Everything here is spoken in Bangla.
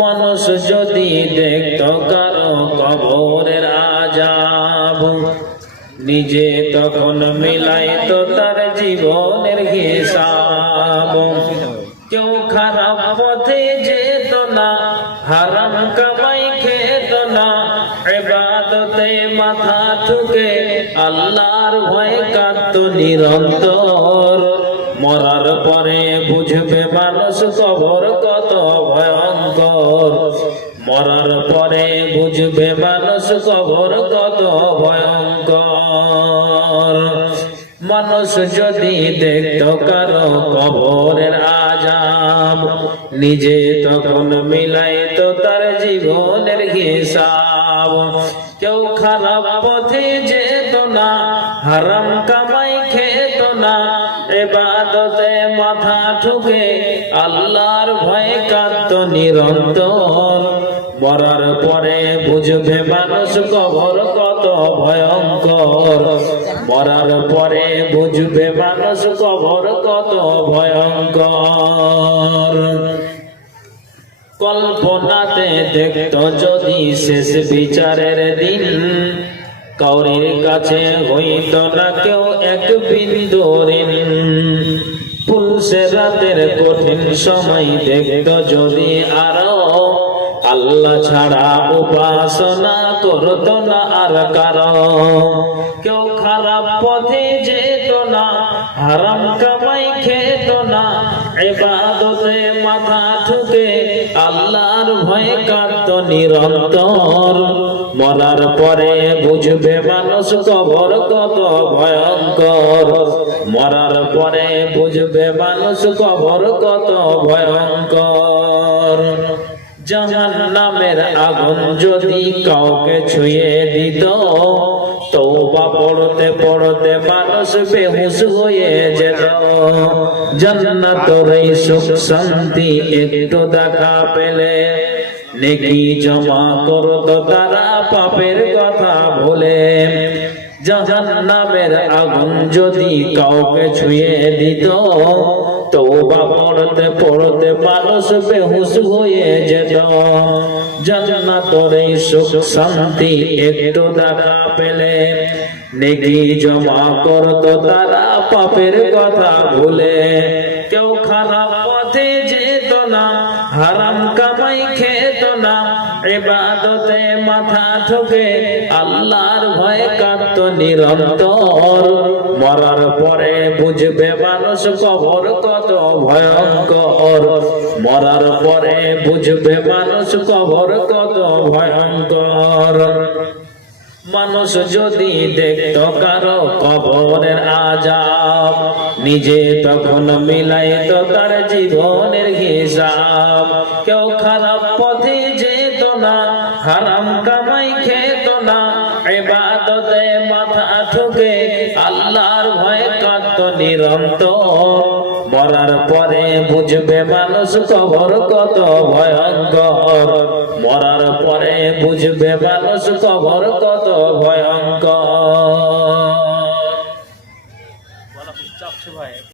মানুষ যদি দেখত কারও কবরের আজাব, নিজে তখন মিলাইতো তার জীবনের হিসাব। কেউ খারাপ পথে যেত না, হারাম কামাই খেত না, এবাদতে মাথা ঠুকে আল্লাহর ভয় কাঁদত নিরন্তর। মরার পরে বুঝবে মানুষ কবর কত ভয়ঙ্কর। বুঝবে মানুষ কবর কত ভয়ঙ্কর। মানুষ যদি দেখত কারও কবরের আজাব, নিজে তখন মিলাইত তার জীবনের হিসাব। কেউ খারাপ পথে যেত না, হারাম কামাই খেত না, এবাদতে মাথা ঠুকে আল্লাহর ভয়ে কাঁদত নিরন্তর। মরার পরে বুঝবে মানুষ কবর কত ভয়ঙ্কর। মরার পরে বুঝবে মানুষ কবর কত ভয়ঙ্কর। কল্পনাতে দেখত যদি শেষ বিচারের দিন, কাউরির কাছে হইত না কেউ এক বিন্দু ঋণ। পুলসে রাতের কঠিন সময় দেখত যদি আরও আল্লাহ ছাড়া উপাসনা করত না আর কারও। কেউ খারাপ পথে যেত না, হারাম কামাই খেত না, এবাদতে মাথা ঠুকে আল্লাহর ভয়ে কাঁদত নিরন্তর। মরার পরে বুঝবে মানুষ কবর কত ভয়ঙ্কর। মরার পরে বুঝবে মানুষ কবর কত ভয়ঙ্কর। জাহান নামের আগুন যদি কাউকে ছুঁয়ে দিত তৌবা পড়তে পড়তে মানুষ বেহুশ হয়ে যেত। জান্নাতের এই সুখ শান্তি একটু দেখা পেলে, নেকি জমা করত তারা পাপের কথা ভুলে জাহান নামের আগুন যদি কাউকে ছুঁয়ে দিত তৌবা পড়তে পড়তে মানুষ বেহুশ হয়ে যেত। জান্নাতের এই সুখ শান্তি একটু দেখা পেলে, নেকি জমা করত তারা পাপের কথা ভুলে। কেউ খারাপ পথে যেত না, হারাম কামাই খেত না এবাদতে মাথা ঠুকে আল্লাহর ভয়ে কাঁদত নিরন্তর। মরার পরে বুঝবে মানুষ কবর কত ভয়ঙ্কর। মরার পরে বুঝবে মানুষ কবর কত ভয়ঙ্কর। মানুষ যদি দেখত কারও কবরের আজাব নিজে তখন মিলাইত তার জীবনের হিসাব। কেউ খারাপ হারাম কামাই খেত না, এবাদতে মাথা ঠুকে, আল্লাহর ভয়ে কাঁদত নিরন্তর। মরার পরে বুঝবে মানুষ কবর কত ভয়ঙ্কর। মরার পরে বুঝবে মানুষ কবর কত ভয়ঙ্কর।